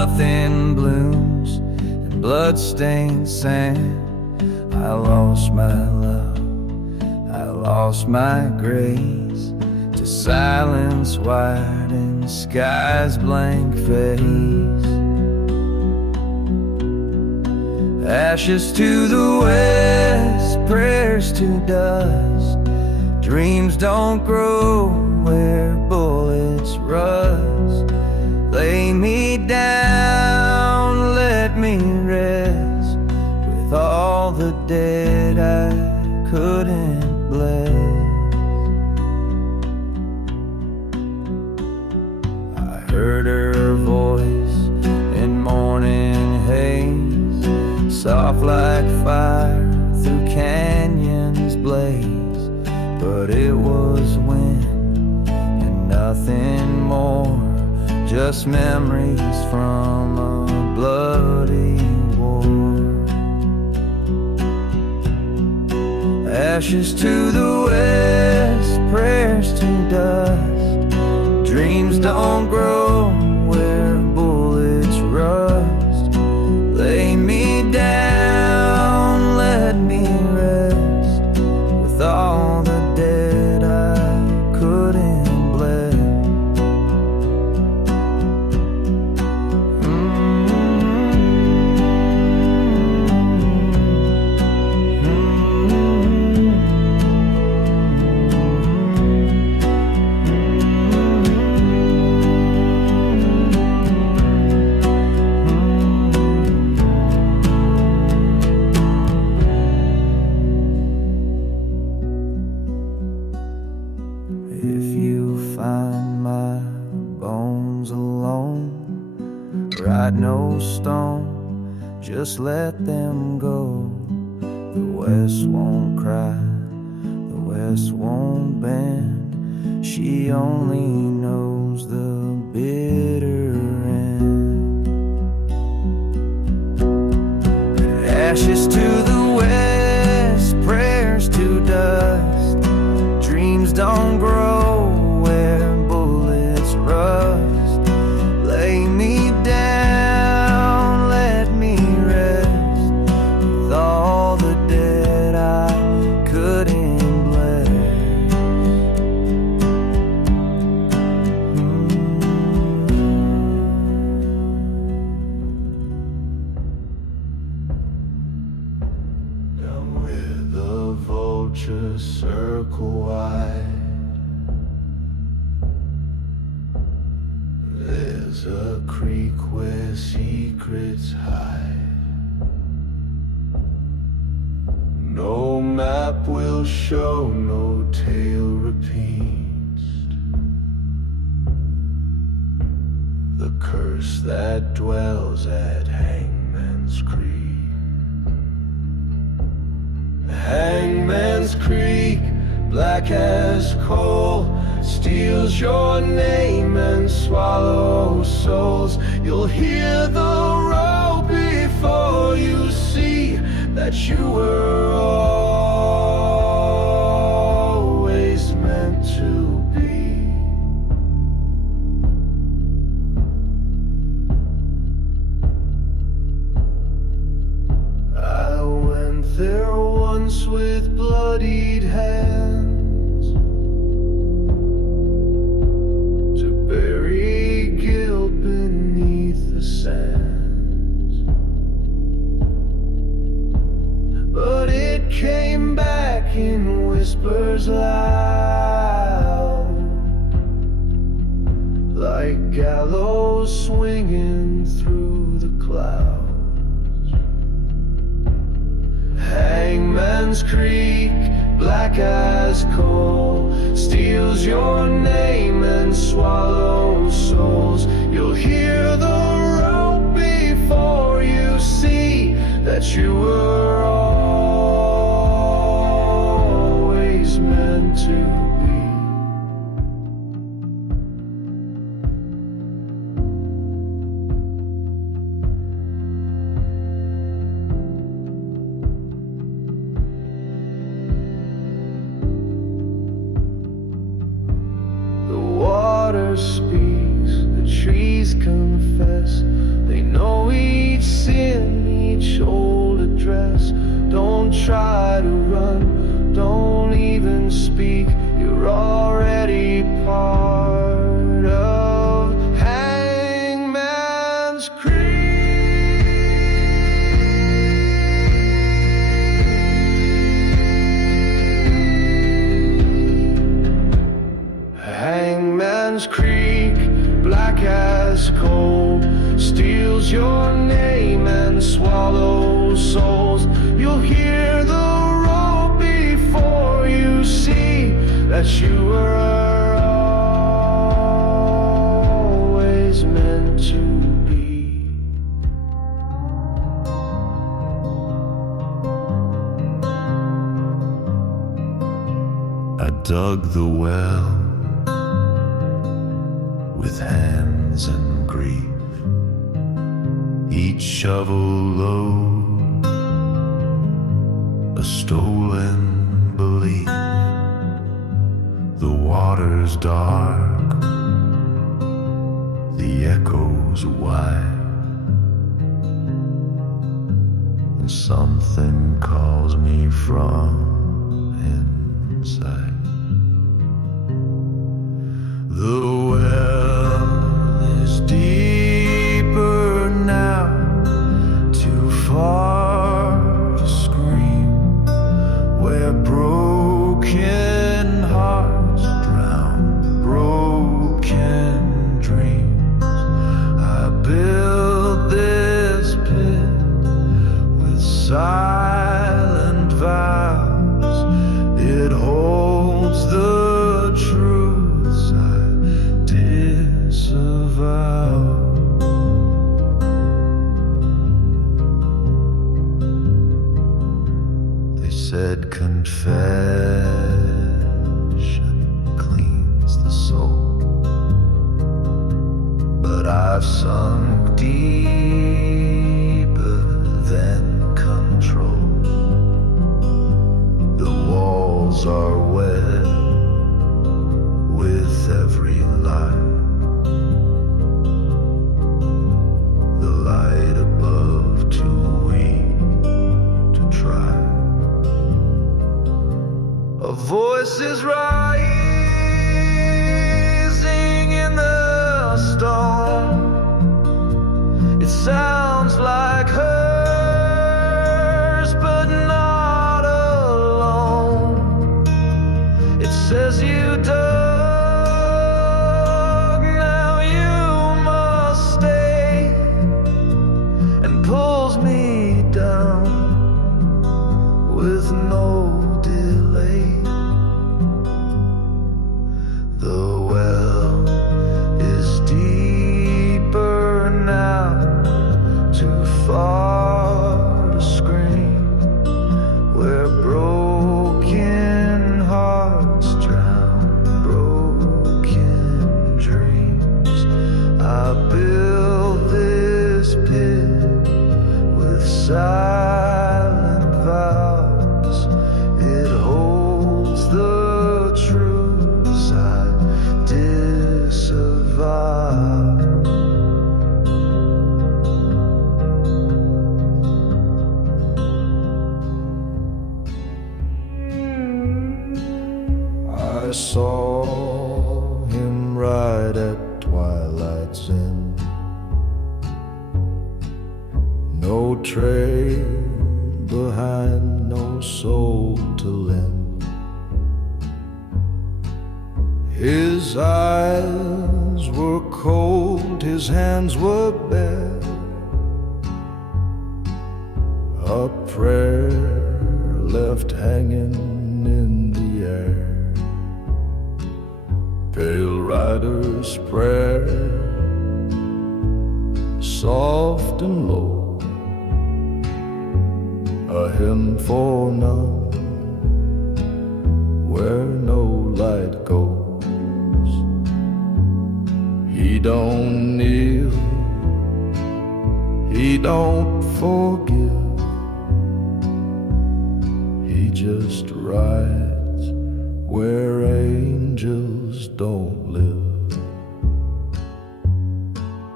nothing blooms in blood-stained sand. I lost my love, I lost my grace to silence white and sky's blank face. Ashes to the west, prayers to dust. Dreams don't grow where bullets rust. Lay me down, let me rest with all the dead I couldn't bless. I heard her voice in morning haze, soft like fire through canyons blaze. But it was wind and nothing more, just memories from a bloody war. Ashes to the west, prayers to dust. Dreams don't grow where bullets rust. Lay me down, let me rest with all the dead I couldn't bless. If you find my bones alone, write no stone, just let them go. The West won't cry, the West won't bend. She only knows the bitter end. Ashes to the west, prayers to dust. Dreams don't grow where bullets rust. Lay me down, let me rest with all the dead I couldn't bless. Down with the vultures circle wide, there's a creek where secrets hide. No map will show, no tale repeats the curse that dwells at Hangman's Creek. Hangman's Creek, black as coal, steals your name and swallows souls. You'll hear the roar before you see that you were always meant to be. I went there once with bloodied hands to bury guilt beneath the sands, but it came back in whispers loud, like gallows swinging through the clouds. Hangman's Creek, black as coal, steals your name and swallows souls. You'll hear the rope before you see that you were always meant to be. The water speaks, the tree please confess. They know each sin, each old address. Don't try to run, don't even speak. You're already part of Hangman's Creek. Hangman's Creek, black as coal, steals your name and swallows souls. You'll hear the road before you see that you were always meant to be. I dug the well with hands and grief, each shovel load a stolen belief. The water's dark, the echoes wide, and something calls me from inside. The well is deeper now, too far to scream, where broken hearts drown broken dreams. I built this pit with silent vows. It holds the truths I disavow. They said confession cleans the soul, but I've sunk deeper than control. The walls are wet with every lie. The light above too weak to try. A voice is rising in the storm. It sounds like hers, but not alone. It says you dug, now you must stay, and pulls me down with no delay. The well is deeper now, too far to scream, where broken hearts drown broken dreams. I built this pit with silent vows. It holds the truths I disavow. I saw him right at twilight's end. No trail behind, no soul to lend. His eyes were cold, his hands were bare. A prayer left hanging in the air. Pale rider's prayer, soft and low, a hymn for none, where no light goes. He don't kneel, he don't forgive, he just rides where angels don't live.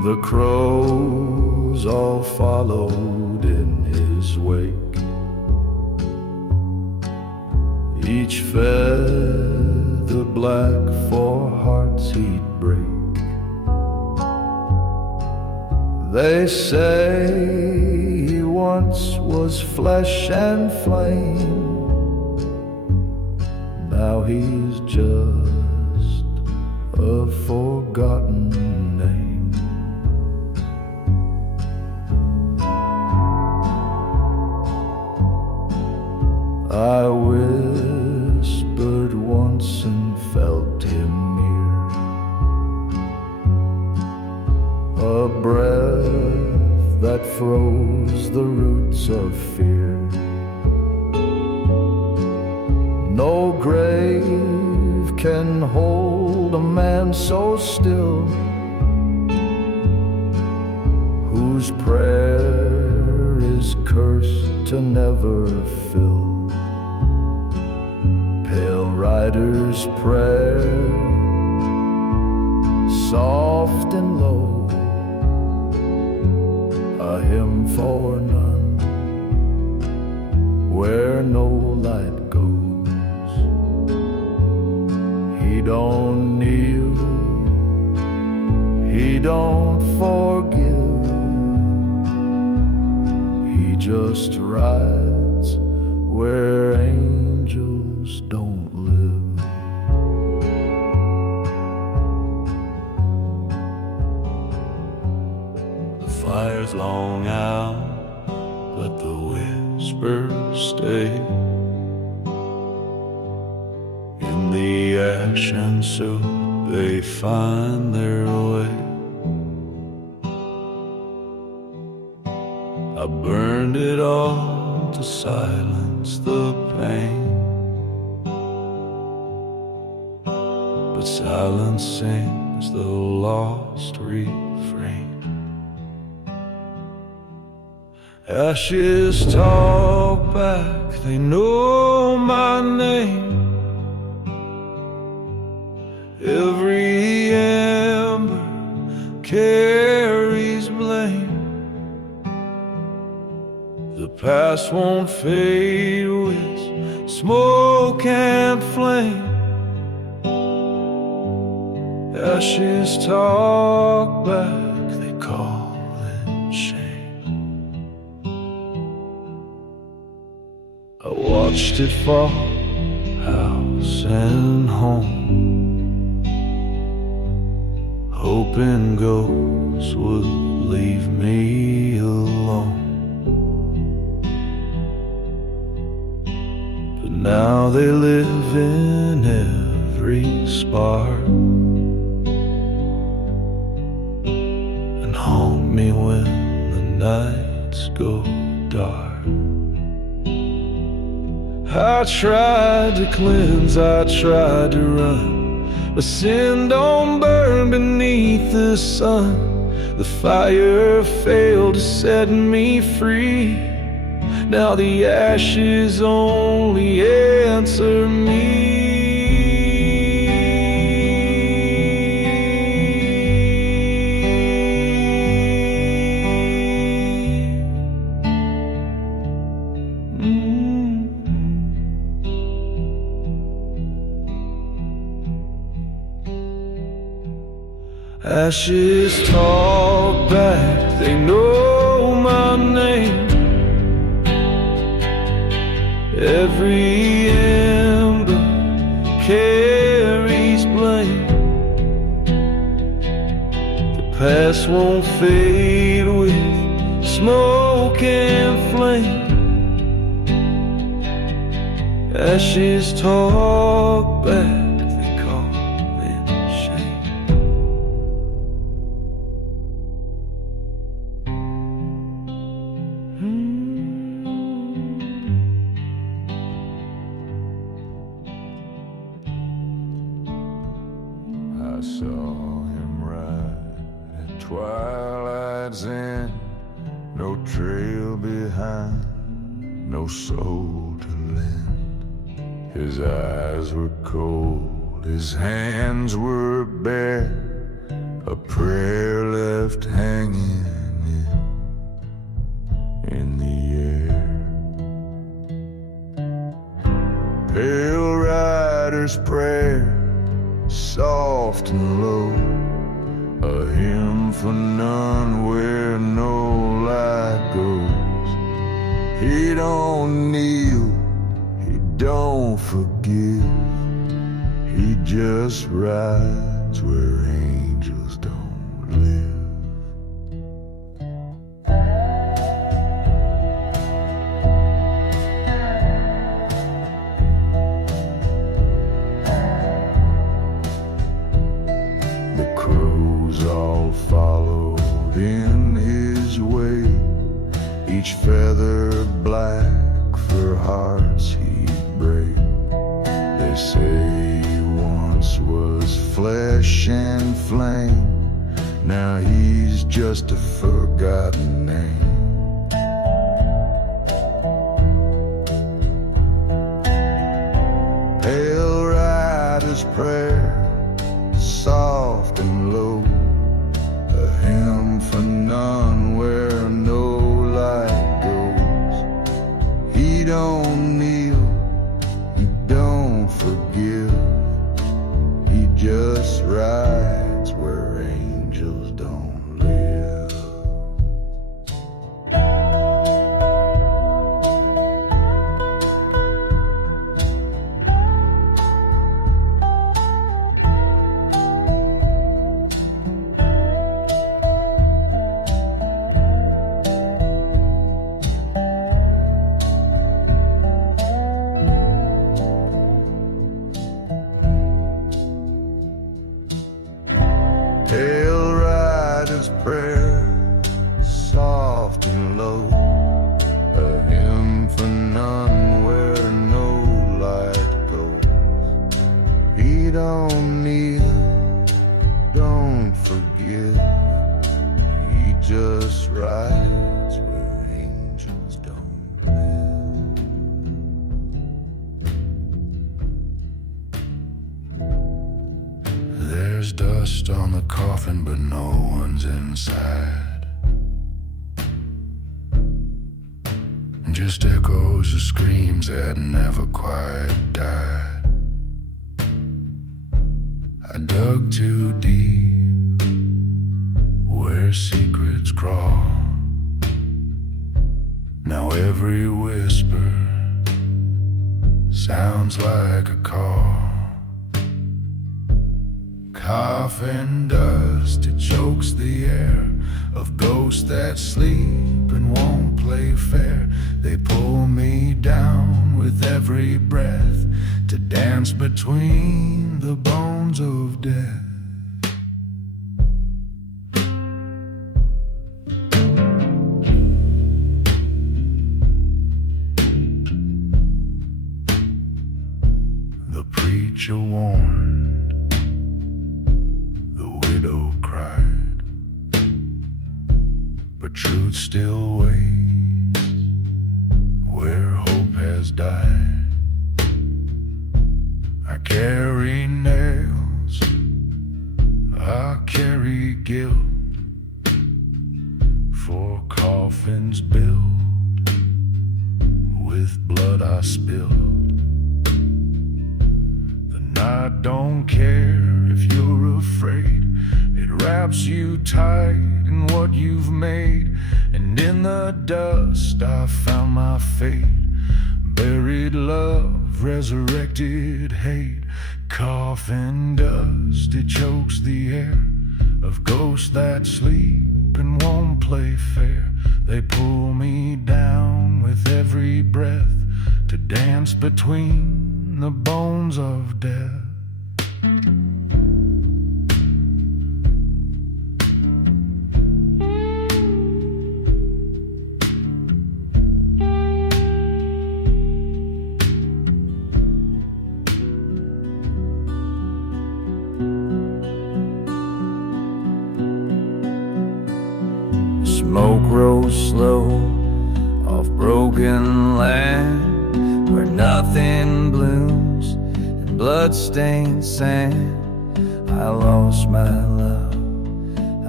The crows all followed in his wake, each feather black for hearts he'd break. They say he once was flesh and flame, now he's just a forgotten name. I whispered once and felt him near, a breath that froze the roots of fear. No grave can hold a man so still, whose prayer is cursed to never fill. Pale rider's prayer, soft and low, a hymn for none, where no light goes. He don't kneel, he don't forgive, he just rides where angels don't live. The fire's long out, but the whispers stay in the ash, and so they find their way. I burned it all to silence the pain, but silence sings the lost refrain. Ashes talk back, they know my name. Every ember carries blame. The past won't fade with smoke and flame. Ashes talk back, they call it shame. I watched it fall, house and home, hoping ghosts would leave me alone. But now they live in every spark and haunt me when the nights go dark. I tried to cleanse, I tried to run, but sin don't burn beneath the sun. The fire failed to set me free. Now the ashes only answer me. Ashes talk back, they know my name. Every ember carries blame. The past won't fade with smoke and flame. Ashes talk back. I saw him ride at twilight's end, no trail behind, no soul to lend. His eyes were cold, his hands were bare, a prayer left hanging in the air. Pale rider's prayer, soft and low, a hymn for none where no light goes. He don't kneel, he don't forgive, he just rides where angels don't live. The crows all followed in his way, each feather black for hearts he'd break. They say he once was flesh and flame, now he's just a forgotten name. Pale rider's prayer, soft and low, a hymn for none where no light goes. He don't kneel, he don't forgive, he just rides where angels don't live. Pale rider's prayer, soft and low, a hymn for none where no light goes. He don't kneel, don't forgive, he just rides where angels don't live. There's dust on the coffin, but no one's inside. Just echoes of screams that never quite died. I dug too deep where secrets crawl. Now every whisper sounds like a call. Coffin dust, it chokes the air of ghosts that sleep and won't play fair. They pull me down with every breath to dance between the bones of death. The preacher warned, the widow cried, but truth still waits where hope has died. I carry nails, I carry guilt, for coffins built with blood I spilled. I don't care if you're afraid, it wraps you tight in what you've made. And in the dust I found my fate, buried love, resurrected hate. Coffin dust, it chokes the air of ghosts that sleep and won't play fair. They pull me down with every breath to dance between the bones of death. Smoke rose slow off broken land where nothing blooms in blood-stained sand. I lost my love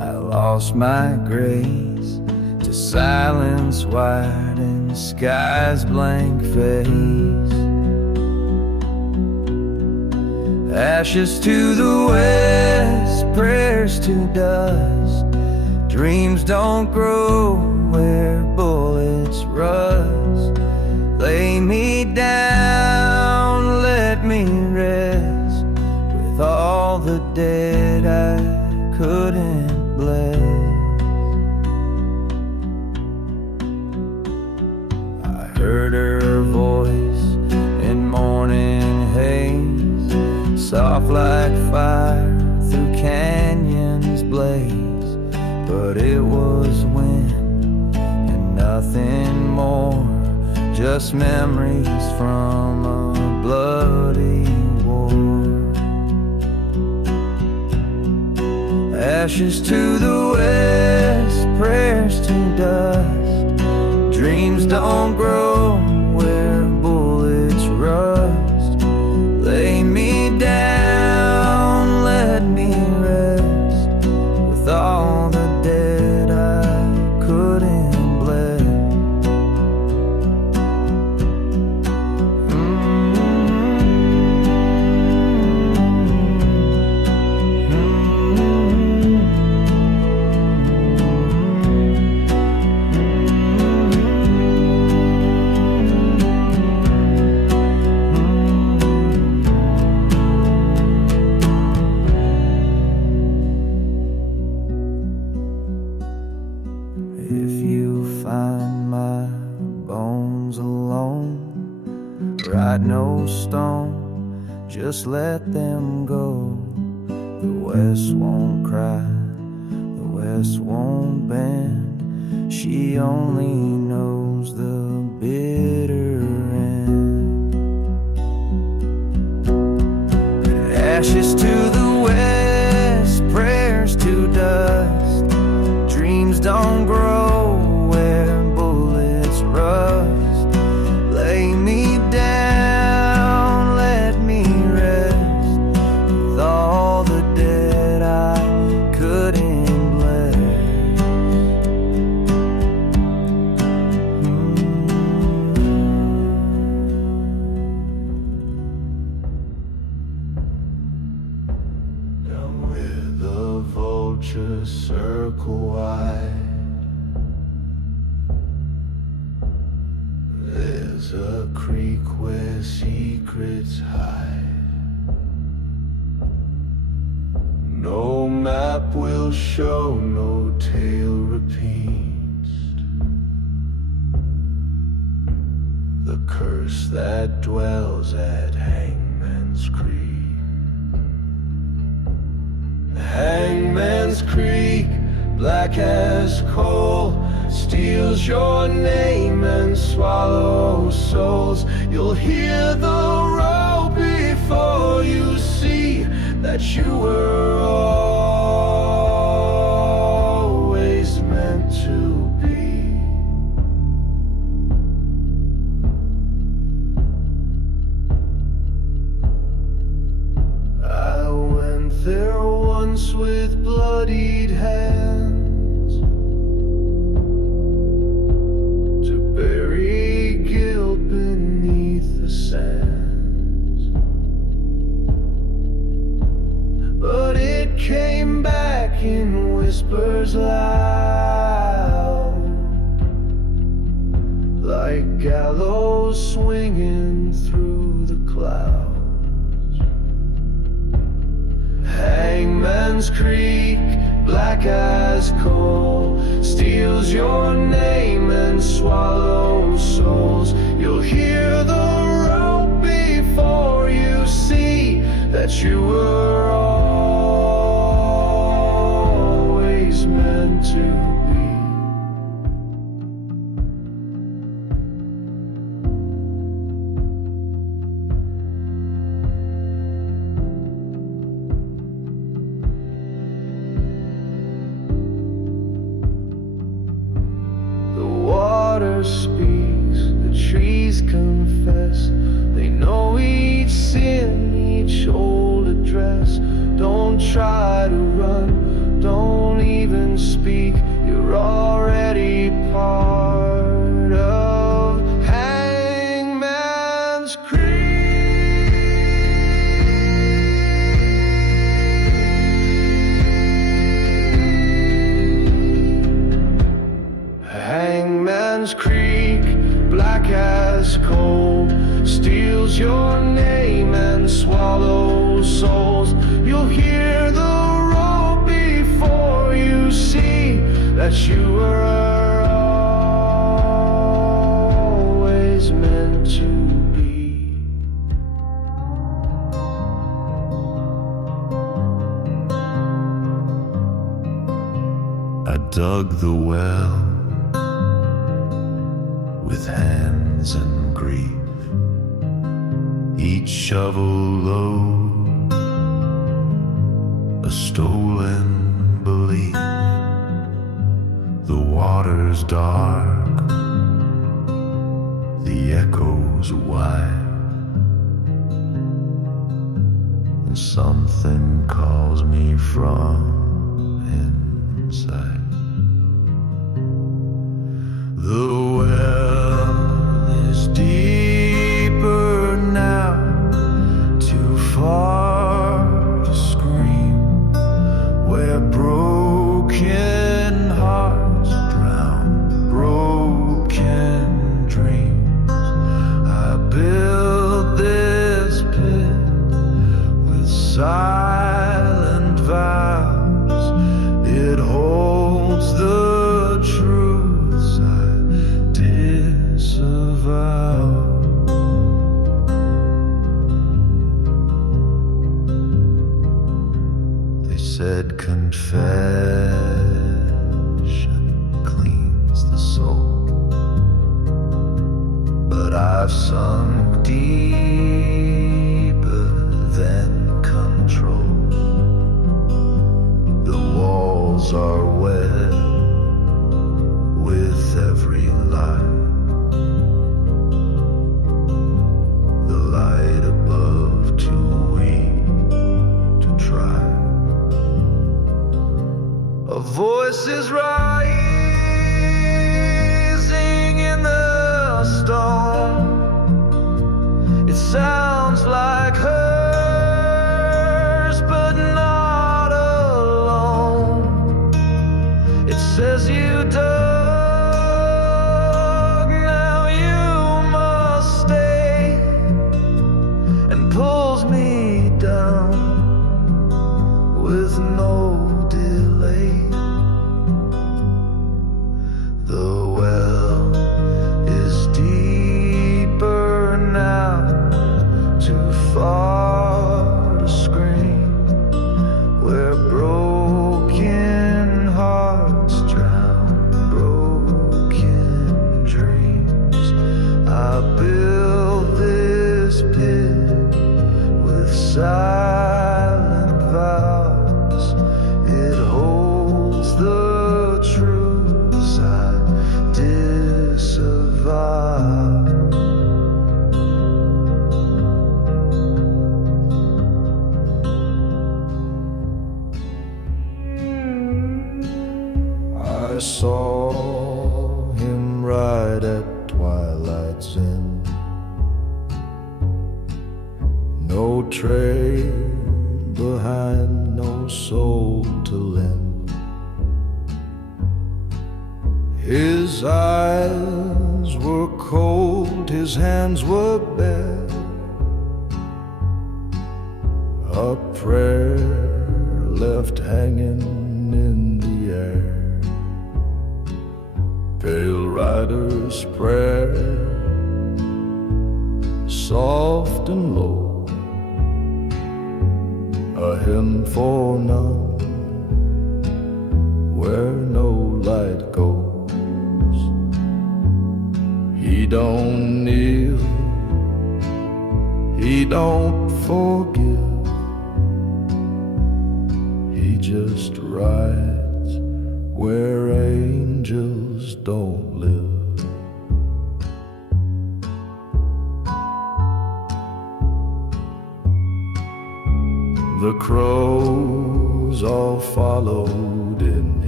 I lost my grace to silence white and sky's blank face. Ashes to the west, prayers to dust. Dreams don't grow where bullets rust. Lay me down, let me rest with all the dead I couldn't bless. I heard her voice in morning haze, soft like fire through canyons blaze. But it was wind and nothing more, just memories from a bloody war. Ashes to the west, prayers to dust. Dreams don't grow where bullets rust. Lay me down, let me rest with all the dead I couldn't bless. If you find my bones alone, write no stone, just let them go. The west won't cry, the west won't bend. She only knows the bitter end. Ashes to the west, prayers to dust. Dreams don't grow where bullets rust. Lay me down, let me rest with all the dead I couldn't bless. Down where the vultures circle wide, there's a creek where secrets hide. No map will show, no tale repeats the curse that dwells at Hangman's Creek. Hangman's Creek, black as coal, steals your name and swallows souls. You'll hear the roar before you see that you were always meant to be. I went there once with bloodied hands to bury guilt beneath the sands, but it came back in whispers loud, like gallows swinging through the clouds. Hangman's Creek, black as coal, steals your name and swallows souls. You'll hear the rope before you see that you were always meant to be. Water speaks, the trees confess. They know each sin, each old address. Don't try to run, don't even speak, you're already part of Hangman's Creek. Hangman's Creek, black as coal, steals your name and swallows souls. You'll hear the road before you see that you were always meant to be. I dug the well with hands and grief, each shovel load a stolen belief. The water's dark, the echoes wide, and something calls me from inside. The well is deeper now, too far to scream, where broken hearts drown broken dreams. I built this pit with silent vows. It holds the truths I disavow. They said confession cleans the soul, but I've sunk deeper than control. The walls are wet with every lie. The light above too weak to try. A voice is rising in the storm. It sounds like hers, but not alone. It says you dug, now you must stay, and pulls me down with no delay. The well is deeper now, too far to scream, where broken hearts drown broken dreams. I built this pit with silent vows. It holds the truths I disavow. I saw him right at twilight's end. No trail behind, no soul to lend. His eyes were cold, his hands were bare. A prayer left hanging in the air. Pale rider's prayer, soft and low, a hymn for none, where no light goes. He don't kneel, he don't forgive, he just rides where angels don't live. The crows all followed in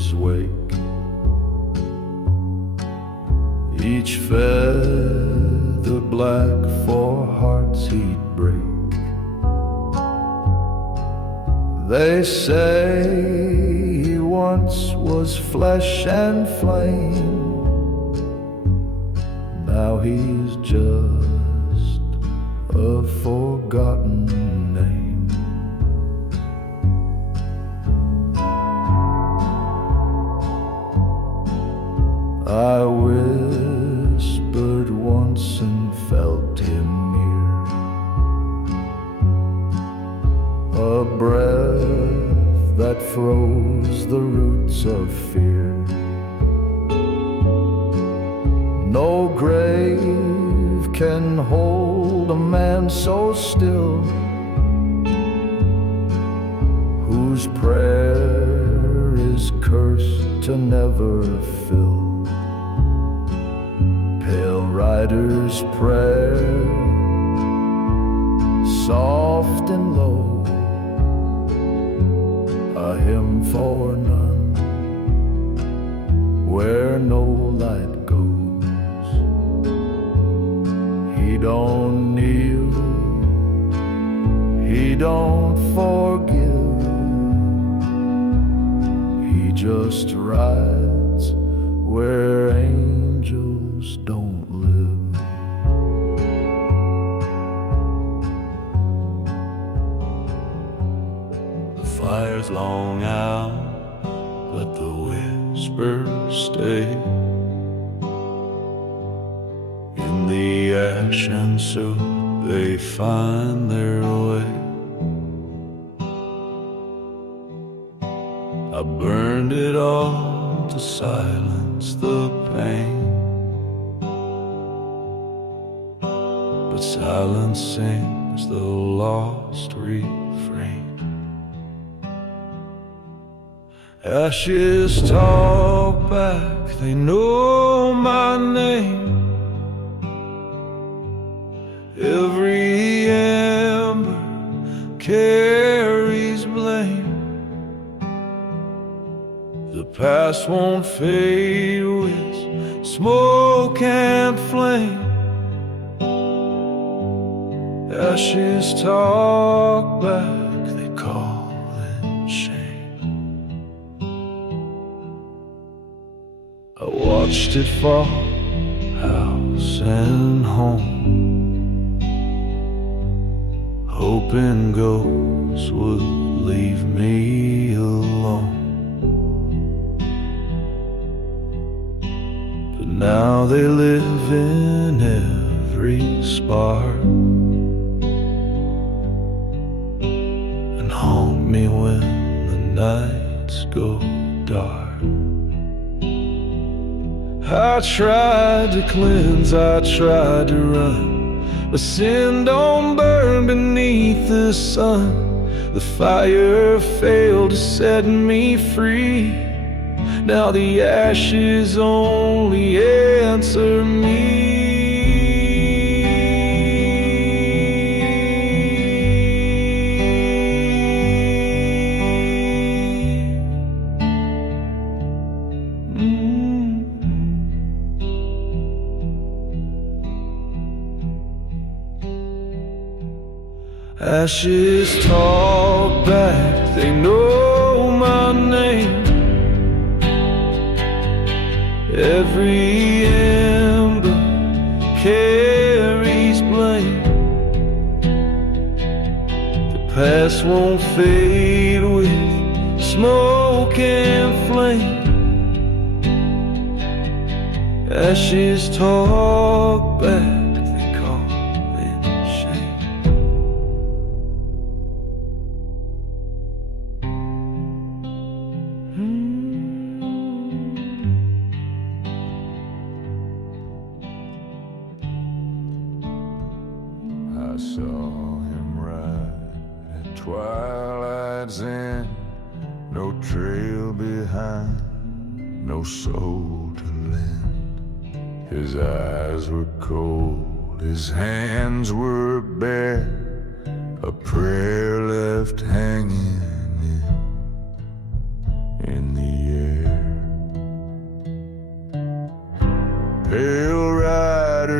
his wake. Each feather black for hearts he'd break. They say he once was flesh and flame. Now he's just a forgotten name. I whispered once and felt him near, a breath that froze the roots of fear. No grave can hold a man so still, whose prayer is cursed to never fill. Pale rider's prayer, soft and low, a hymn for none, where no light goes. He don't kneel, he don't forgive, he just rides where angels don't live. The fire's long out, but the whispers stay. In the ash and soot they find their way. I burned it all to silence the pain, but silence sings the lost refrain. Ashes talk back, they know my name. Every ember carries blame. The past won't fade with smoke and flame. Ashes talk back, they call it shame. I watched it fall, house and home, hoping ghosts would leave me alone. But now they live in every spark and haunt me when the nights go dark. I tried to cleanse, I tried to run, but sin don't burn beneath the sun. The fire failed to set me free. Now the ashes only answer me. Ashes talk back, they know my name. Every ember carries blame. The past won't fade with smoke and flame. Ashes talk back, they call it shame. I saw him ride at twilight's end, no trail behind, no soul to lend. His eyes were cold, his hands were bare, a prayer left hanging in the air.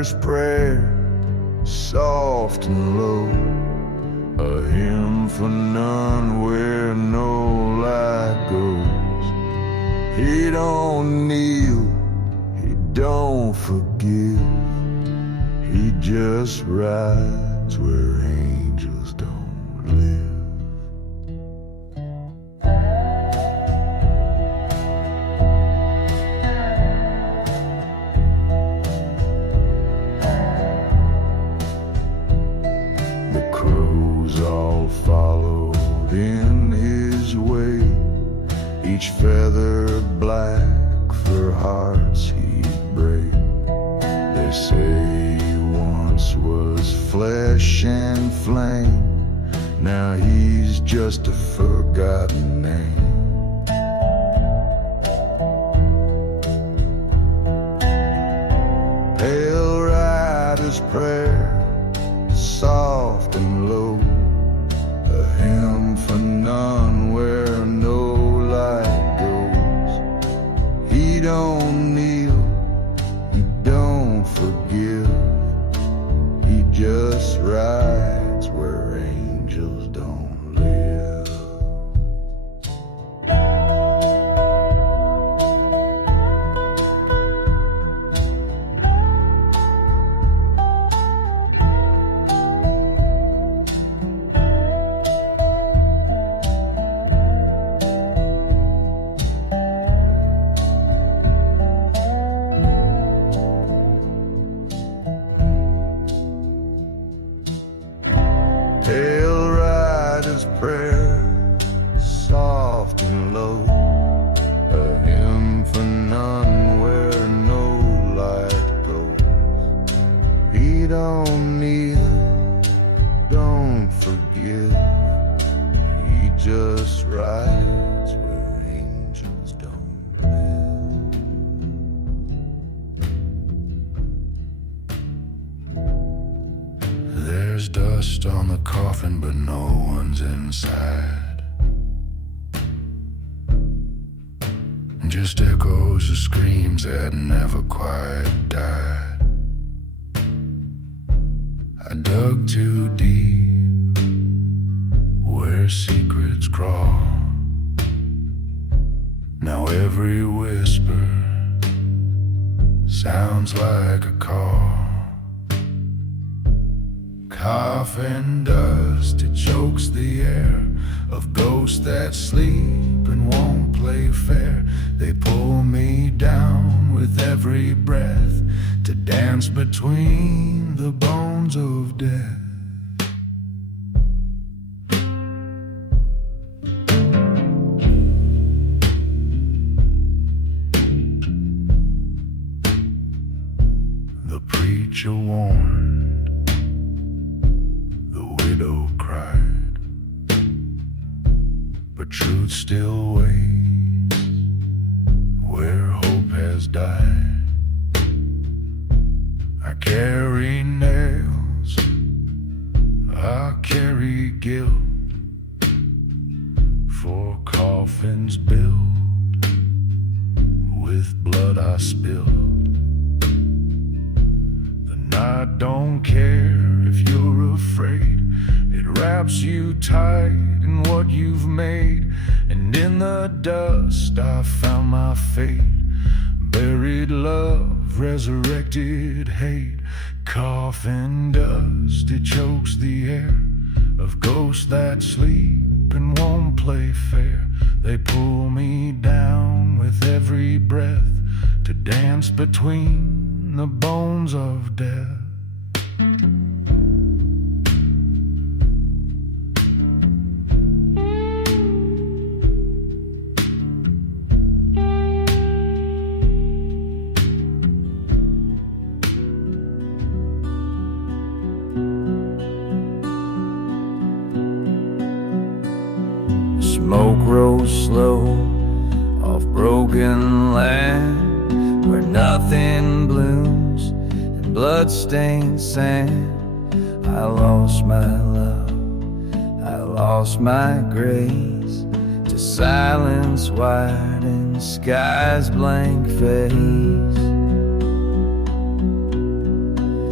rider's prayer, soft and low, a hymn for none where no light goes. He don't kneel, he don't forgive, he just rides where angels don't live. The crows all followed in his way, each feather black for hearts he'd break. They say he once was flesh and flame, now he's just a forgotten name. Hail rider's prayer, soft and low, a hymn for none where no light goes. He don't kneel, he don't forgive, he just rides where angels don't live. Hail rider's prayer, soft and low, a hymn for none where no light goes. He don't kneel, don't forgive, he just rides where angels don't live. There's dust on the coffin, but no one's inside. Just echoes of screams that never quite died. I dug too deep where secrets crawl. Now every whisper sounds like a call. Coffin dust, it chokes the air of ghosts that sleep and won't play fair. They pull me down with every breath to dance between the bones of death. The preacher warned, the widow cried, but truth still waits where hope has died. I carry nails, I carry guilt, for coffins built with blood I spilled. I don't care if you're afraid, it wraps you tight in what you've made. And in the dust I found my fate, buried love, resurrected hate. Coffin dust, it chokes the air of ghosts that sleep and won't play fair. They pull me down with every breath to dance between the bones of death. Smoke rose slow off broken land where nothing blooms in blood-stained sand. I lost my love, I lost my grace to silence white and sky's blank face.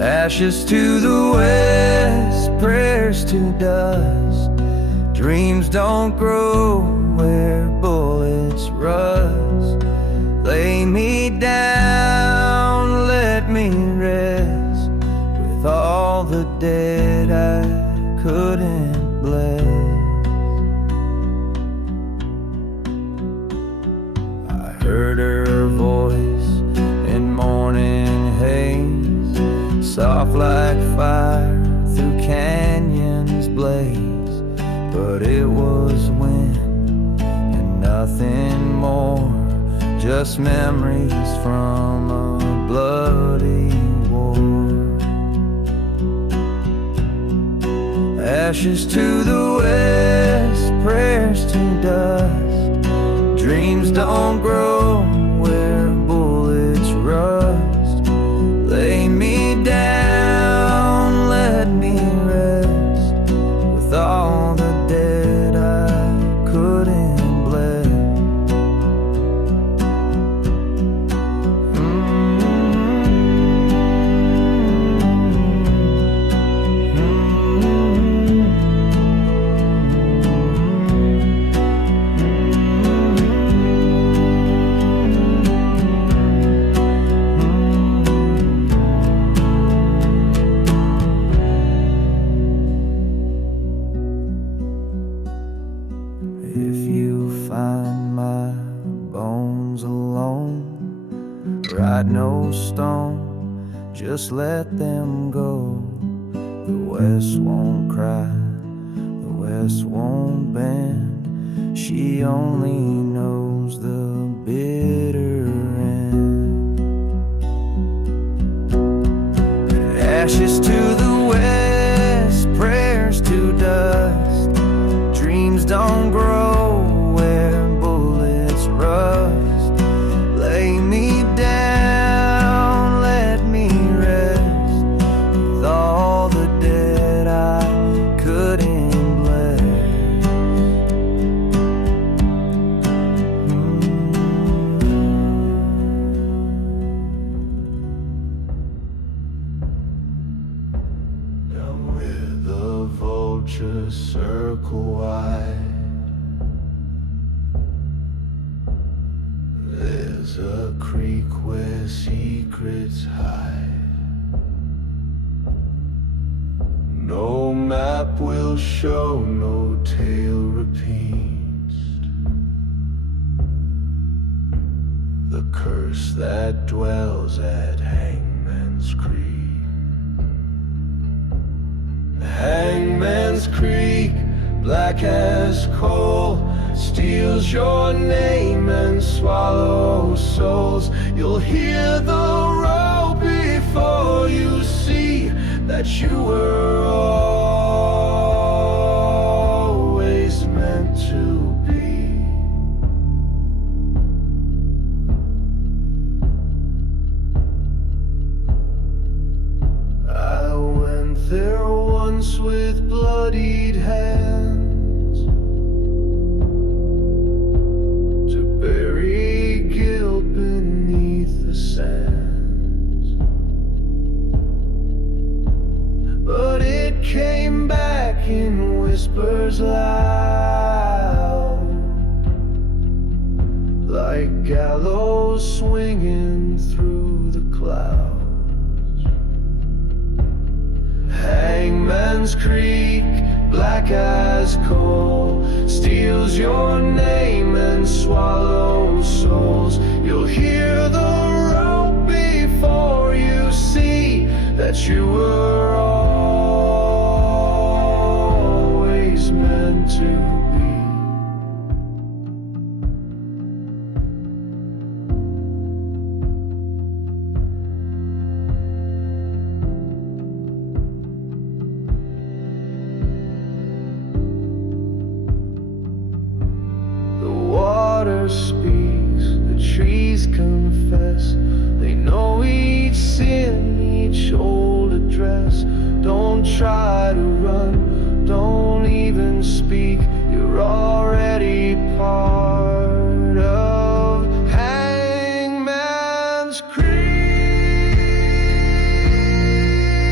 Ashes to the west, prayers to dust. Dreams don't grow where bullets rust. Lay me down, let me rest with all the dead I couldn't bless. I heard her voice in morning haze, soft like fire through canyons blaze. But it was wind and nothing more, just memories from a bloody war. Ashes to the west, prayers to dust. Dreams don't grow where bullets rust. Lay me down, let me rest with all the dead I couldn't bless. If you find my bones alone, write no stone, just let them go. The West won't cry, the West won't bend. She only knows the bitter end. Ashes to the west, prayers to dust. Dreams don't grow where bullets rust. Lay me down, let me rest with all the dead I couldn't bless. Down where the vultures circle wide, there's a creek where secrets hide. No map will show, no tale repeats the curse that dwells at Hangman's Creek. Hangman's Creek, black as coal, steals your name and swallows souls. You'll hear the roar before you see that you were always meant to be. I went there once with bloodied hands to bury guilt beneath the sands, but it came back in whispers loud, like gallows swinging through the clouds. Hangman's Creek, black as coal, steals your name and swallows souls. You'll hear the rope before you see that you were always meant to be. Water speaks, the trees confess. They know each sin, each old address. Don't try to run, don't even speak. You're already part of Hangman's Creek.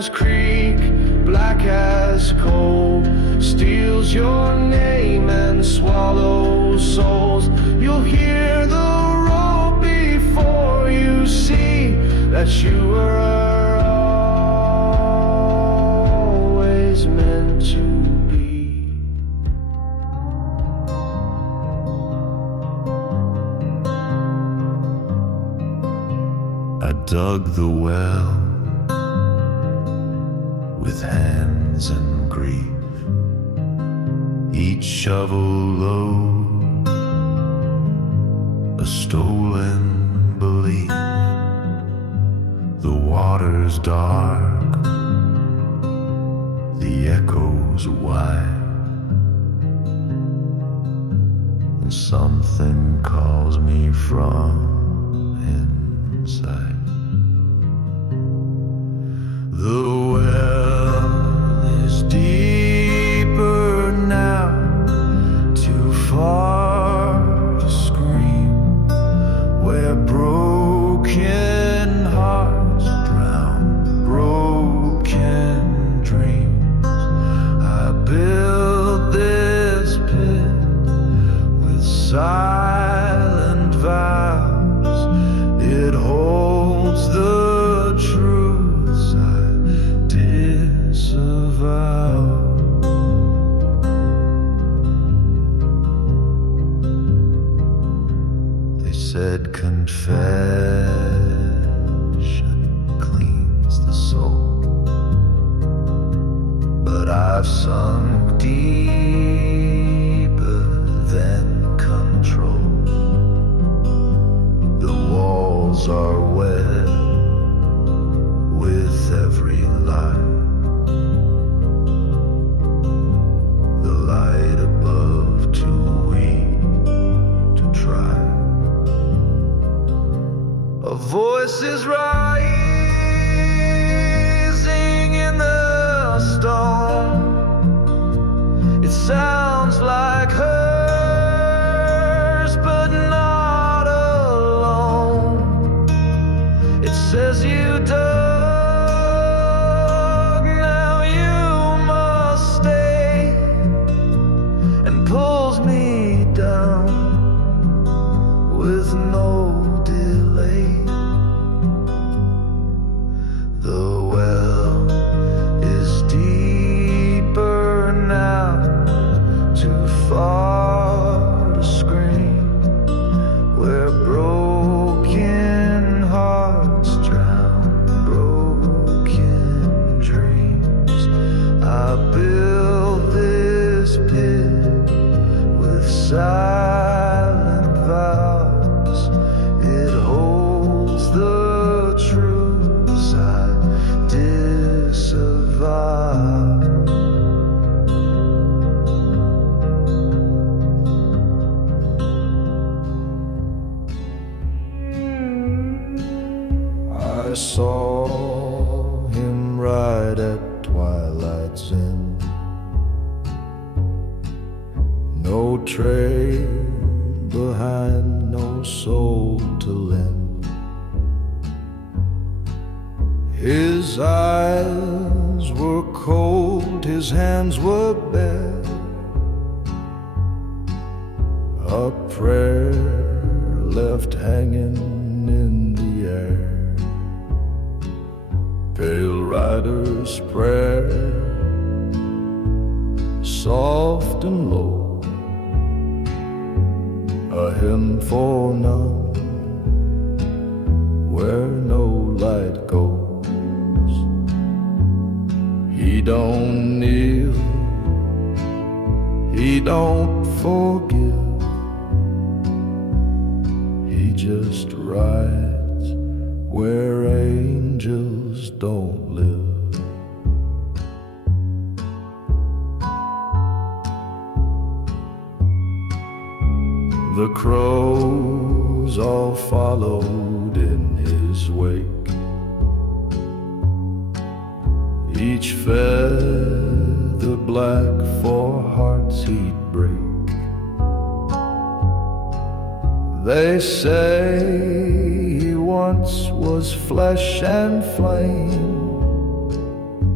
Sands Creek, black as coal, steals your name and swallows souls. You'll hear the road before you see that you were always meant to be. I dug the well with hands and grief, each shovel load a stolen belief. The water's dark, the echoes wide, and something calls me from inside. The well is deeper now, too far to scream, where broken hearts drown broken dreams. I built this pit with silent vows. It holds the truths I disavow. They said confession cleans the soul, but I've sunk deeper than control. The walls are wet with every lie. The light above too weak to try. A voice is rising in the storm. It sounds like hers, but not alone. It says you dug, now you must stay, and pulls me down with no delay. The well is deeper now, too far to scream, where broken hearts drown broken dreams. I built this pit with silent vows. It holds the truths I disavow. I saw him ride at twilight's end. No trail behind, no soul to lend. His eyes were cold, his hands were bare. A prayer left hanging in the air. Pale rider's prayer, soft and low, a hymn for none, where no light goes. He don't kneel, he don't forgive, he just rides where angels don't live. The crows all followed in his wake, each feather black for hearts he'd break. They say he once was flesh and flame,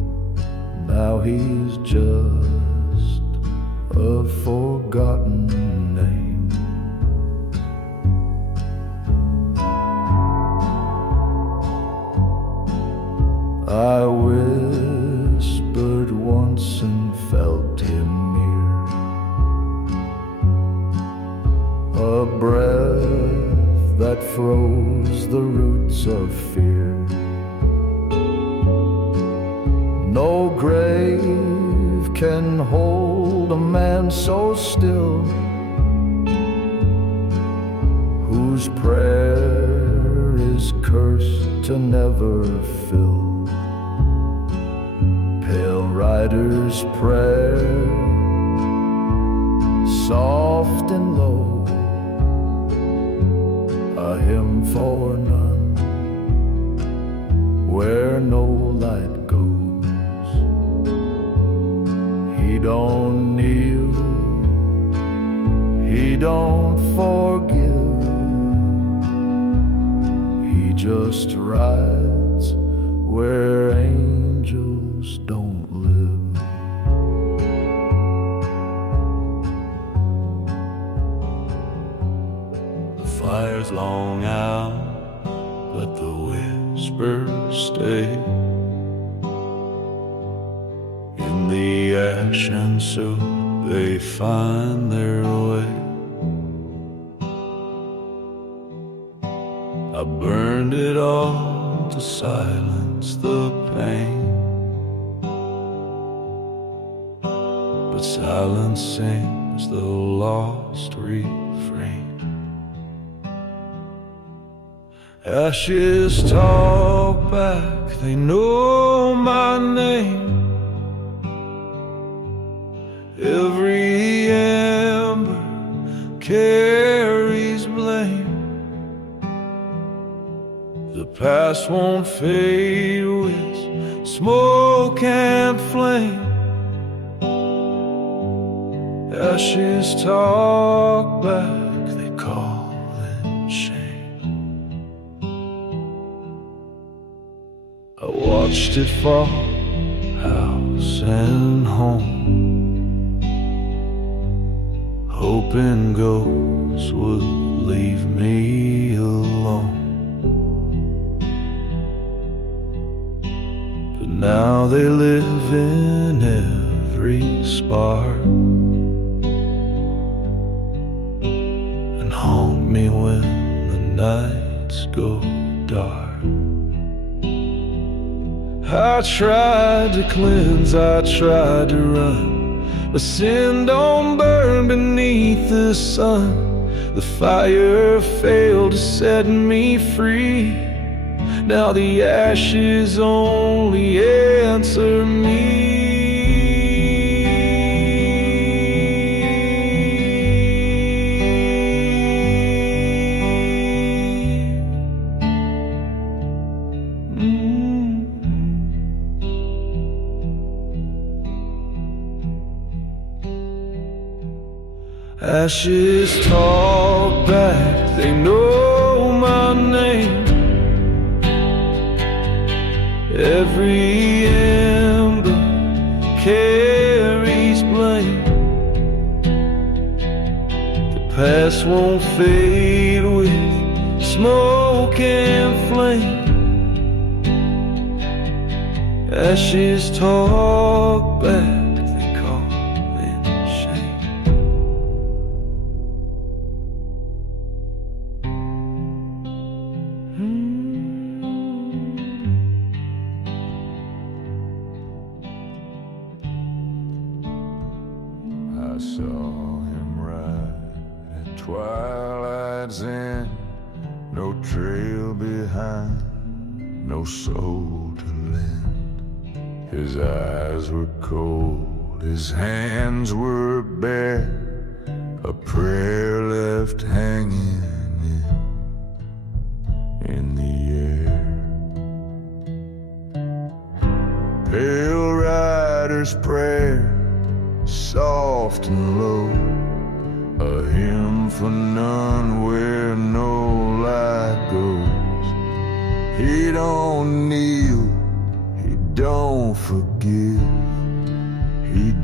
Now he's just a forgotten name. I whispered once and felt him near, a breath that froze the roots of fear. No grave can hold a man so still, whose prayer is cursed to never fill. Pale rider's prayer, soft and low, a hymn for none, where no light goes. He don't kneel, he don't forgive, he just rides where angels don't live. The fire's long out, but the whispers stay in the ash, and so they find their way. I burned it all to silence the pain, but silence sings the lost refrain. Ashes talk back, they know my name. Every ember carries blame. The past won't fade with smoke and flame. Ashes talk back, they call it shame. I watched it fall, house and home, hoping ghosts would leave me alone. But now they live in every spark and haunt me when the nights go dark. I tried to cleanse, I tried to run, but sin don't burn beneath the sun. The fire failed to set me free. Now the ashes only answer me. Ashes talk back, they know my name. Every ember carries blame. The past won't fade with smoke and flame. Ashes talk back, they call it shame. I saw him ride at twilight's end, no trail behind, no soul to lend. His eyes were cold, his hands were bare, a prayer left hanging in the air. Pale rider's prayer, soft and low, a hymn for none where no light goes. He don't kneel, he don't forgive,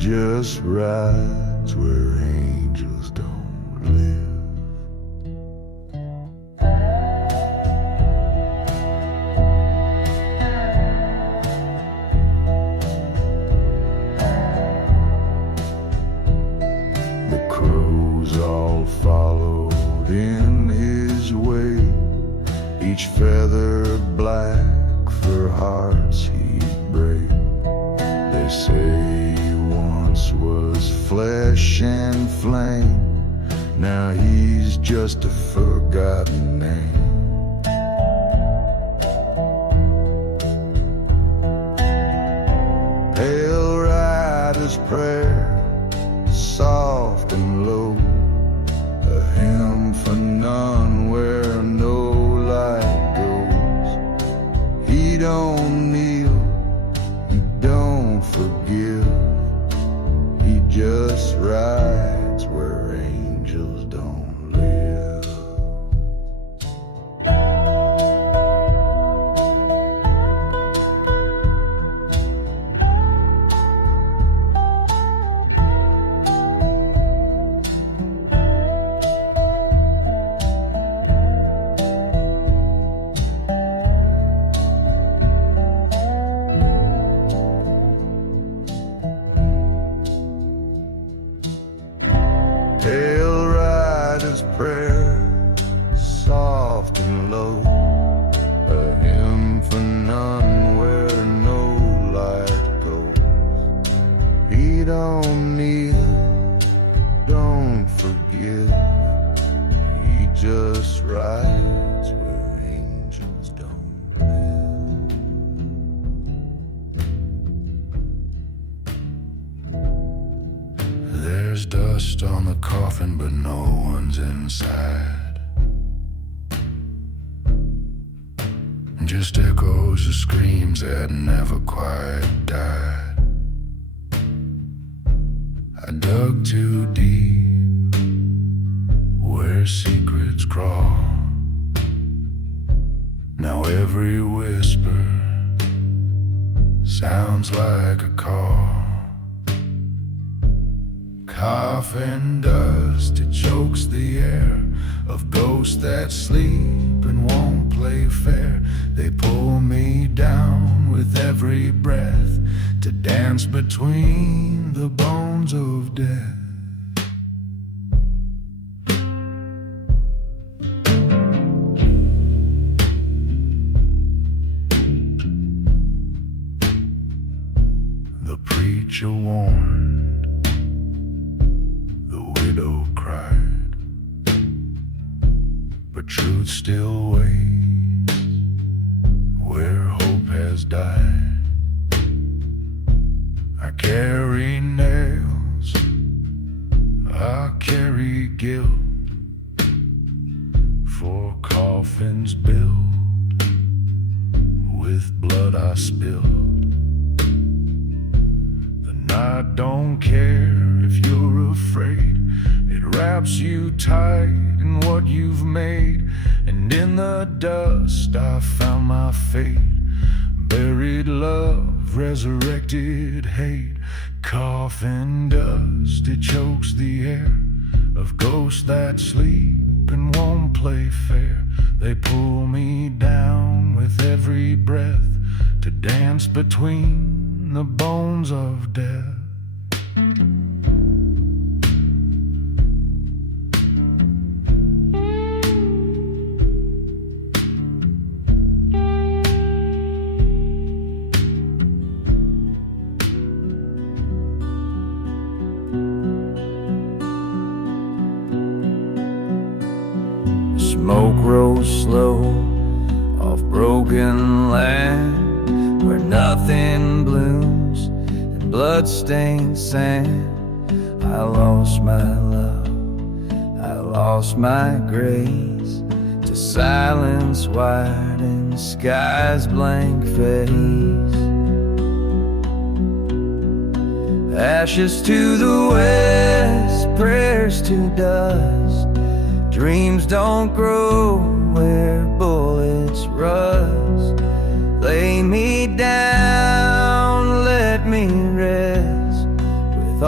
just rides where angels don't live. The crows all followed in his way, each feather black for hearts he'd break. They say he once was flesh and flame, now he's just a forgotten name. Hail Rider's prayer, soft and low, a hymn for none where no light goes. He don't kneel, he don't forgive, he just rides where angels don't live. Hail Rider's prayer, soft and low, a hymn for none where no light goes. He don't kneel, don't forgive, he just rides where angels don't live. There's dust on the coffin, but no one's inside. Just echoes of screams that never quite died. I dug too deep where secrets crawl. Now every whisper sounds like a call. Coffin dust, it chokes the air of ghosts that sleep and won't play fair. They pull me down with every breath to dance between the bones of death. The preacher warned, the widow cried, but truth still waits where hope has died. I carry nails, I carry guilt, for coffins built with blood I spilled. I don't care if you're afraid, it wraps you tight in what you've made. And in the dust I found my fate, buried love, resurrected hate. Coffin dust, it chokes the air of ghosts that sleep and won't play fair. They pull me down with every breath to dance between the bones of death. Smoke rose slow off broken land where nothing blooms and blood-stained sand. I lost my love, I lost my grace to silence white and sky's blank face. Ashes to the west, prayers to dust. Dreams don't grow where bullets rust. Lay me down, let me rest with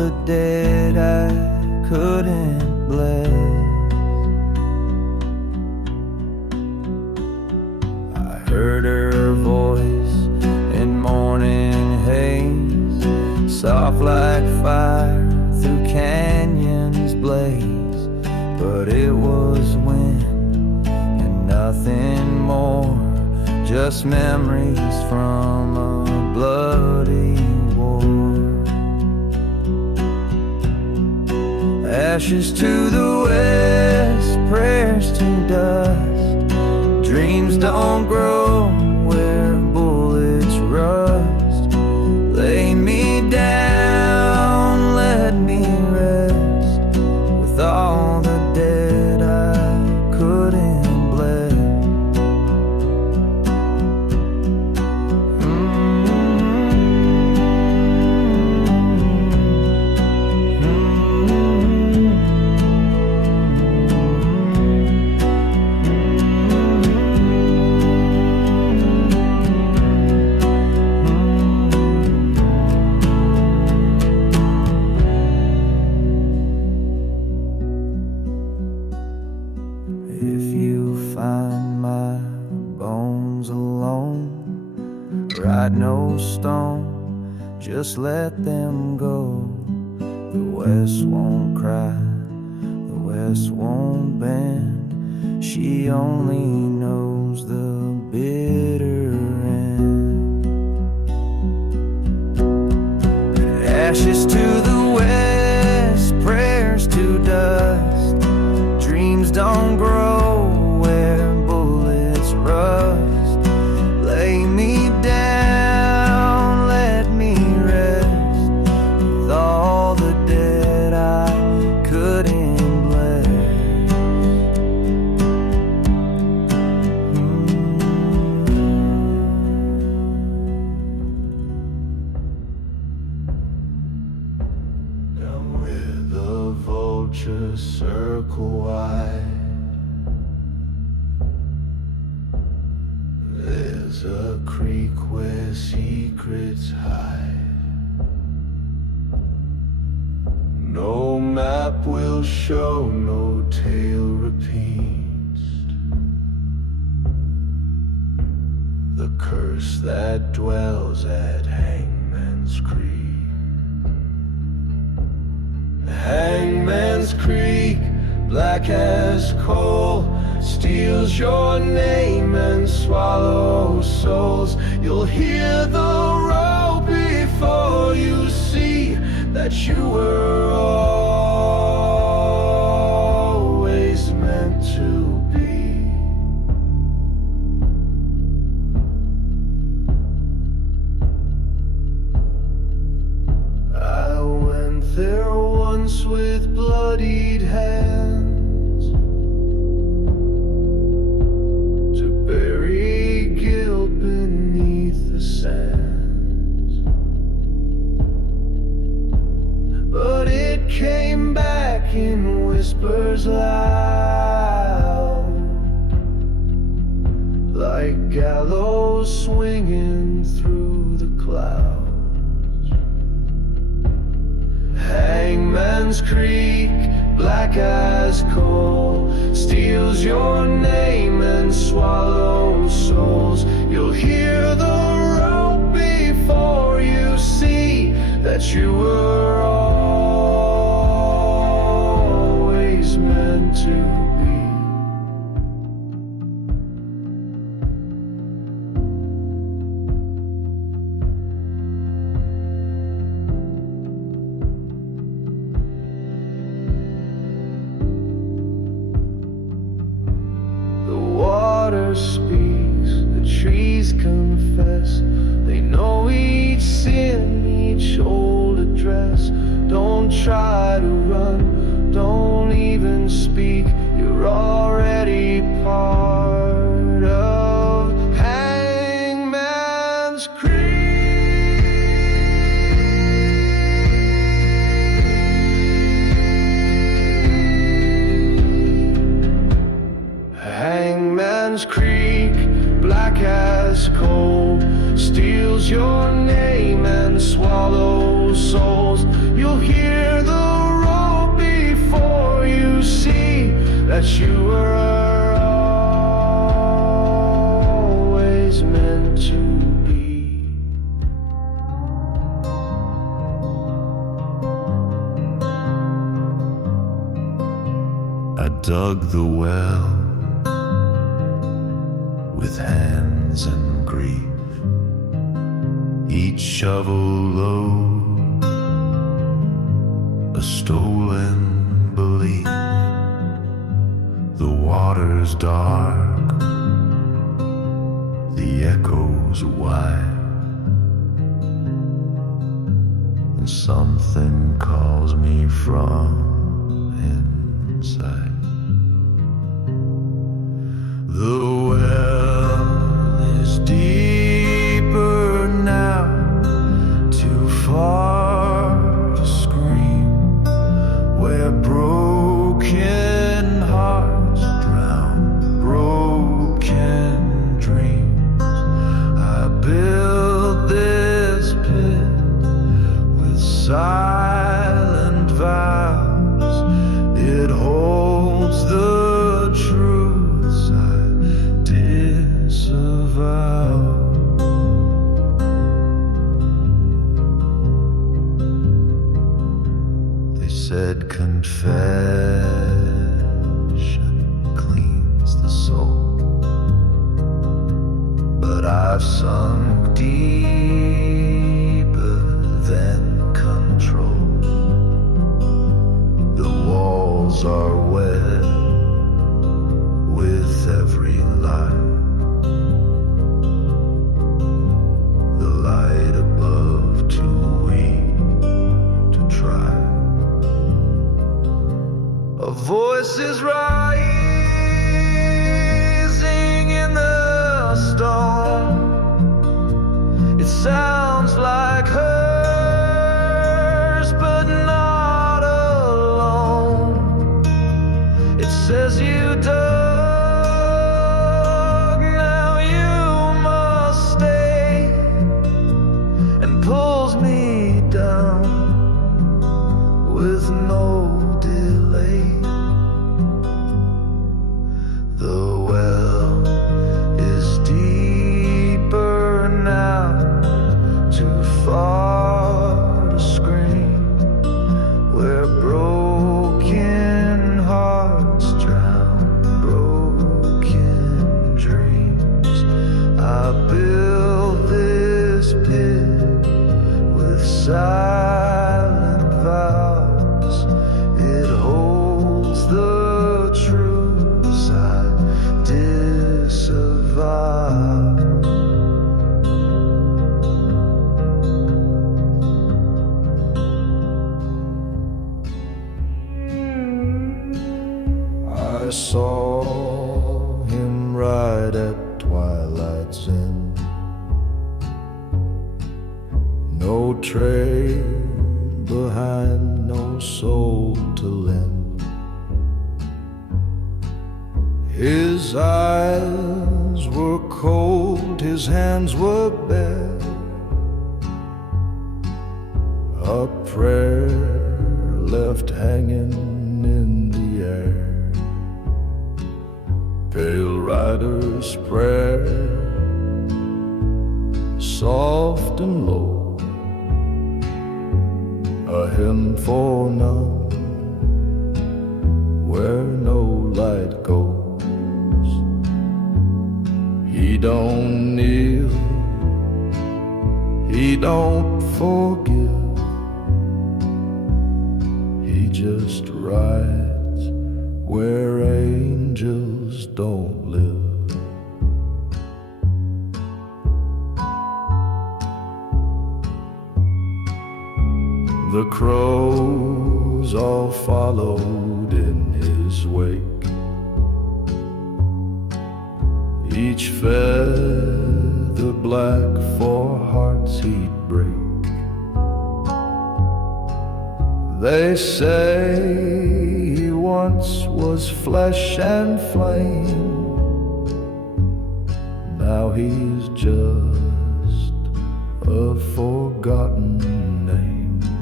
the dead I couldn't bless. I heard her voice in morning haze, soft like fire through canyons blaze, but it was wind and nothing more, just memories from a bloody war. Ashes to the west, prayers to dust. Dreams don't grow where bullets rust. Lay me down, let me rest with all the dead I couldn't bless. If you find my bones alone, write no stone, just let them go. The West won't cry, the West won't bend. She only knows the bitter end. Ashes to the west, prayers to dust. Dreams don't grow where bullets rust. Lay me down, let me rest with all the dead I couldn't bless. Down where the vultures circle wide, there's a creek where secrets hide. No map will show, no tale repeats the curse that dwells at Hangman's Creek. Hangman's Creek, black as coal, steals your name and swallows souls. You'll hear the roar before you see that you were always meant to be. I went there once with bloodied hands to bury guilt beneath the sands, but it came back in whispers loud, like gallows swinging through the clouds. Hangman's Creek, black as coal, steals your name and swallows souls. You'll hear the rope before you see that you were always meant to be. Water speaks, the trees confess. They know each sin, each old address. Don't try to run, don't even speak. You're already part of Hangman's Creek. Hangman's Creek, black as coal, steals your name and swallows souls. You'll hear the road before you see that you were always meant to be. I dug the well with hands and grief, each shovel load a stolen belief. The water's dark, the echoes wide, and something calls me from inside. The well is deeper now, too far to scream, where broken hearts drown broken dreams. I built this pit with silent vows. It holds the truths I disavow. They said confession cleans the soul, but I've sunk deeper than control. The walls are wet with every lie. The light above too weak to try. A voice is rising in the storm. It sounds like hers, but not alone. It says you dug, now you must stay, and pulls me down with no delay. The well is deeper now, too far to scream, where broken hearts drown broken dreams. I built this pit with silent vows. It holds the truths I disavow. I saw him ride at twilight's end. No trail behind, no soul to lend. His eyes were cold, his hands were bare. A prayer left hanging in the air. Pale rider's prayer, soft and low, a hymn for none, where no light goes. He don't kneel, he don't forgive, he just rides where angels don't live. The crows all followed in his wake, each feather black for hearts he'd break. They say he once was flesh and flame, now he's just a forgotten name.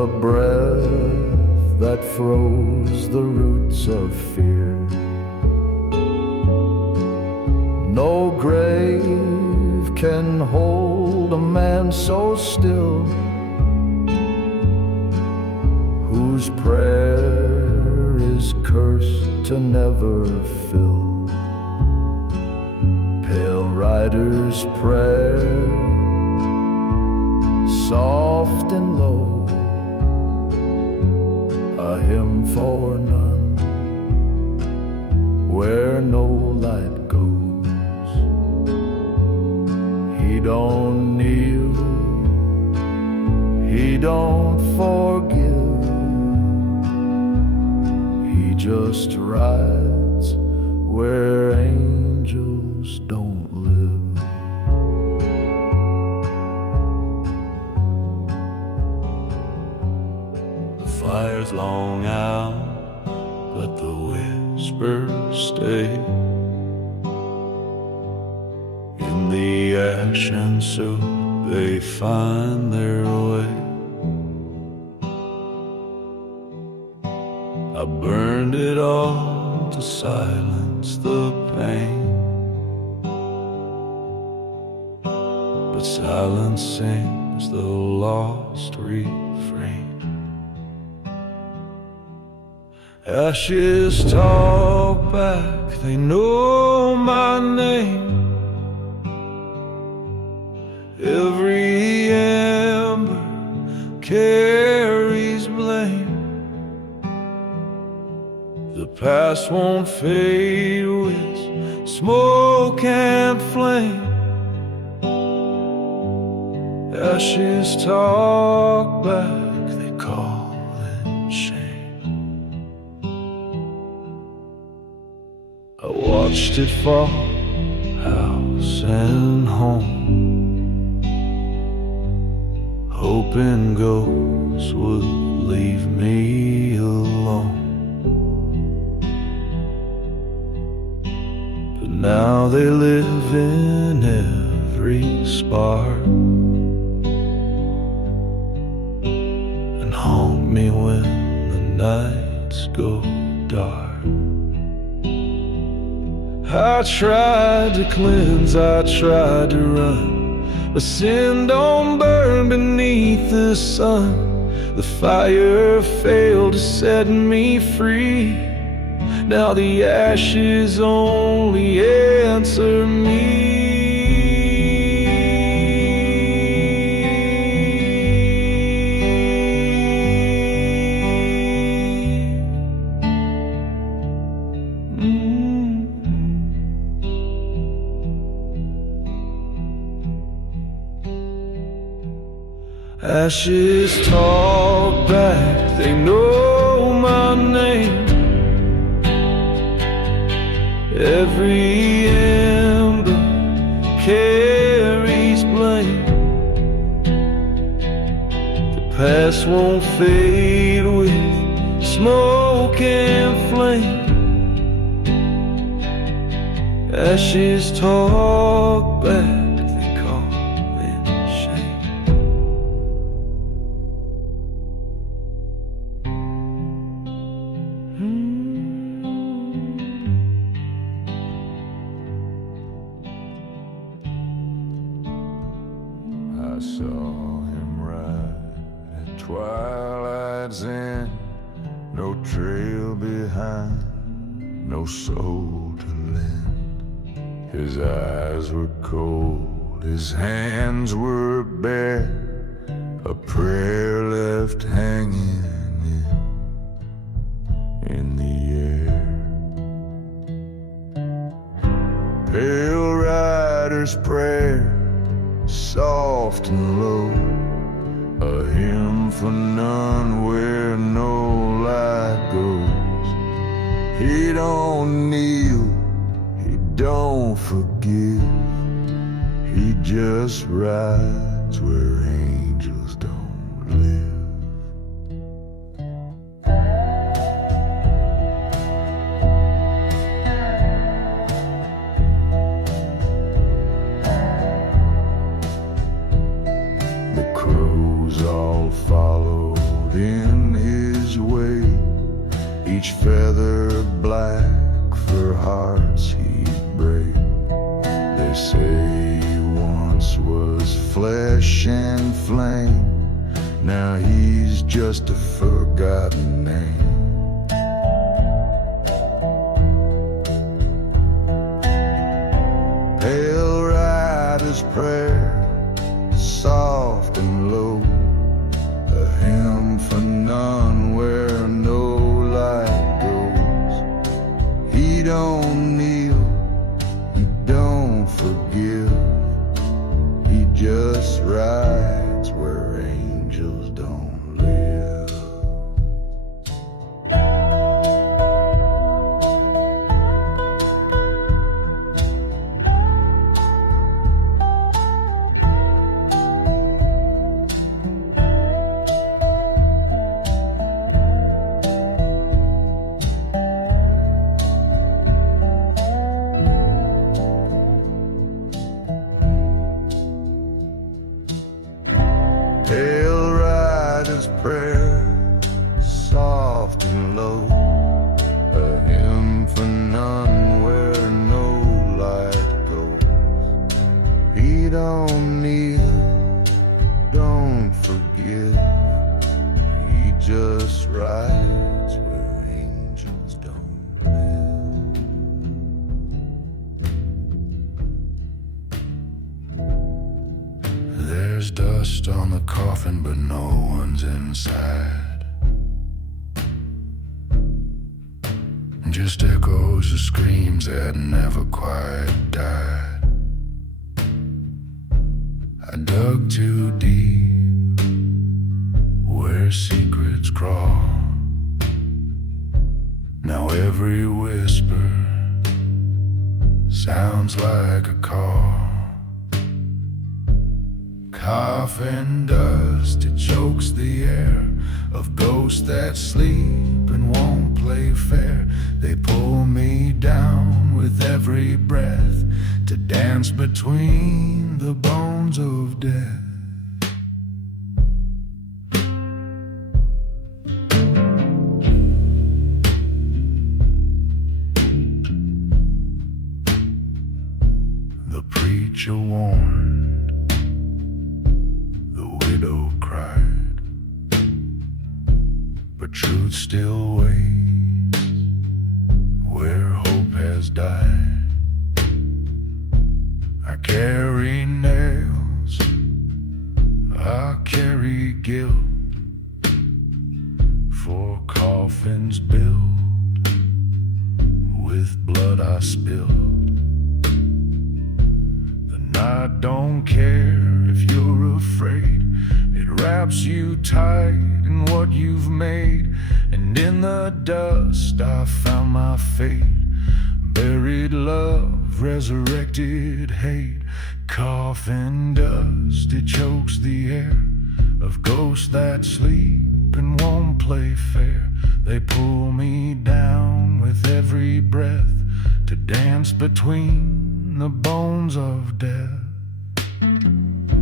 the breath that froze the roots of fear. No grave can hold a man so still, whose prayer is cursed to never fill. Pale rider's prayer, soft and low, a hymn for none, where no light goes. He don't kneel, he don't forgive, he just rides where angels don't live. The fire's long out, but the whispers stay in the ash, and so they find their way. I burned it all to silence the pain, but silence sings the lost refrain. Ashes talk back, they know my name. Every ember carries blame. The past won't fade with smoke and flame. Ashes talk back, they call it shame. I watched it fall, house and home, hoping ghosts would leave me alone. But now they live in every spark and haunt me when the nights go dark. I tried to cleanse, I tried to run, but sin don't burn beneath the sun. The fire failed to set me free. Now the ashes only answer me. Ashes talk back, they know my name. Every ember carries blame. The past won't fade with smoke and flame. Ashes talk back, they call it shame. I saw him ride at twilight's end, no trail behind, no soul to lend. His eyes were cold, his hands were bare, a prayer left hanging in the air. Pale rider's prayer, soft and low, a hymn for none where no light goes. He don't kneel, he don't forgive, he just rides where angels don't live. The crows all followed in his way, each feather black for hearts he'd break. They say he once was flesh and flame, now he's just a forgotten name. Pale rider's prayer, soft and low, a hymn for none where no light goes. He don't kneel, he don't forgive, he just rides where angels don't live. Pale rider's prayer, soft and low, a hymn for none where no light goes. He don't kneel, don't forgive, he just rides where angels don't live. There's dust on the coffin, but no one's inside. Just echoes of screams that never quite died. I dug too deep where secrets crawl. Now every whisper sounds like a call. Coffin dust, it chokes the air of ghosts that sleep and won't play fair. They pull me down with every breath to dance between the bones of death. The preacher warned, the widow cried, but truth still waits where hope has died. I carry nails, I carry guilt, for coffins built with blood I spilled. I don't care if you're afraid, it wraps you tight in what you've made. And in the dust I found my fate, buried love, resurrected hate. Coffin dust, it chokes the air of ghosts that sleep and won't play fair. They pull me down with every breath to dance between the bones of death.